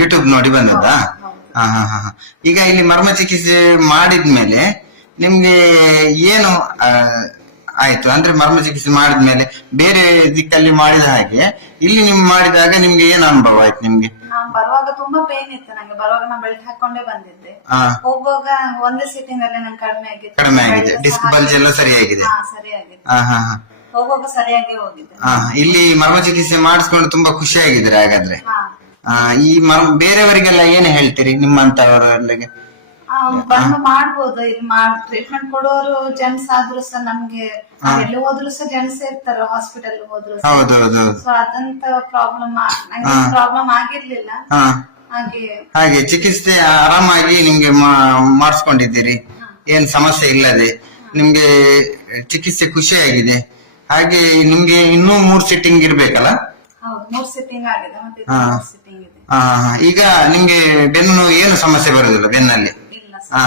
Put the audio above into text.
YouTube ನೋಡಿ ಬಂದದಾ? ಹಾ ಹಾ ಹಾ. ಈಗ ಇಲ್ಲಿ ಮರ್ಮ ಚಿಕಿತ್ಸೆ ಮಾಡಿದ್ಮೇಲೆ ನಿಮ್ಗೆ ಏನು ಆಯ್ತು ಅಂದ್ರೆ ಮರ್ಮ ಚಿಕಿತ್ಸೆ ಮಾಡಿದ್ಮೇಲೆ ಬೇರೆ ದಿಕ್ಕಲ್ಲಿ ಮಾಡಿದ ಹಾಗೆ ಇಲ್ಲಿ ನಿಮ್ ಮಾಡಿದಾಗ ನಿಮ್ಗೆ ಏನು ಅನುಭವ ಆಯ್ತು ನಿಮ್ಗೆ? ಬರುವಾಗ ತುಂಬಾ ಪೇನ್ ಇತ್ತು ನಂಗೆ. ಬರುವಾಗ ನಾನು ಬೆಲ್ಟ್ ಹಾಕೊಂಡೇ ಬಂದಿದ್ದೆ. ಹೋಗುವಾಗ ಒಂದೇ ಸಿಟ್ಟಿಂಗ್ ಅಲ್ಲಿ ನಂಗೆ ಕಡಿಮೆ ಆಗಿದೆ. ಡಿಸ್ಕ್ ಬಲ್ಜ್ ಎಲ್ಲ ಸರಿಯಾಗಿದೆ? ಸರಿಯಾಗಿದೆ. ಹೋಗುವಾಗ ಸರಿಯಾಗಿ ಹೋಗಿದೆ. ಇಲ್ಲಿ ಮರ್ಮ ಚಿಕಿತ್ಸೆ ಮಾಡಿಸ್ಕೊಂಡು ತುಂಬಾ ಖುಷಿ ಆಗಿದ್ರೆ ಹಾಗಾದ್ರೆ? ಈ ಬೇರೆಯವರಿಗೆಲ್ಲ ಏನ್ ಹೇಳ್ತೀರಿ ನಿಮ್ಮಂತವರಿಗೆ? ಬಂದು ಮಾಡ್ಬೋದು. ಇಲ್ಲಿ ಟ್ರೀಟ್ಮೆಂಟ್ ಕೊಡೋರು ಜೆಂಟ್ಸ್ ಆದ್ರೂ ಸಹ ನಮ್ಗೆ ಎಲ್ಲಿ ಹೋದ್ರು ಸಹ ಜೆಂಟ್ಸ್ ಇರ್ತಾರೆ ಹಾಸ್ಪಿಟಲ್ ಹೋದ್ರು. ಸೊ ಅದಂತ ಪ್ರಾಬ್ಲಮ್ ಆಗಿರ್ಲಿಲ್ಲ. ಹಾಗೆ ಚಿಕಿತ್ಸೆ ಆರಾಮಾಗಿ ನಿಮ್ಗೆ ಮಾಡಿಸ್ಕೊಂಡಿದ್ದೀರಿ, ಏನ್ ಸಮಸ್ಯೆ ಇಲ್ಲದೆ ನಿಮ್ಗೆ ಚಿಕಿತ್ಸೆ ಖುಷಿಯಾಗಿದೆ. ಹಾಗೆ ನಿಮ್ಗೆ ಇನ್ನೂ 3 ಸಿಟ್ಟಿಂಗ್ ಇರ್ಬೇಕಲ್ಲ? 3 ಸಿಟ್ಟಿಂಗ್ ಆಗಿದೆ. ಮತ್ತೆ ಈಗ ನಿಮ್ಗೆ ಬೆನ್ನು ಏನು ಸಮಸ್ಯೆ ಬರುದಿಲ್ಲ ಬೆನ್ನಲ್ಲಿ?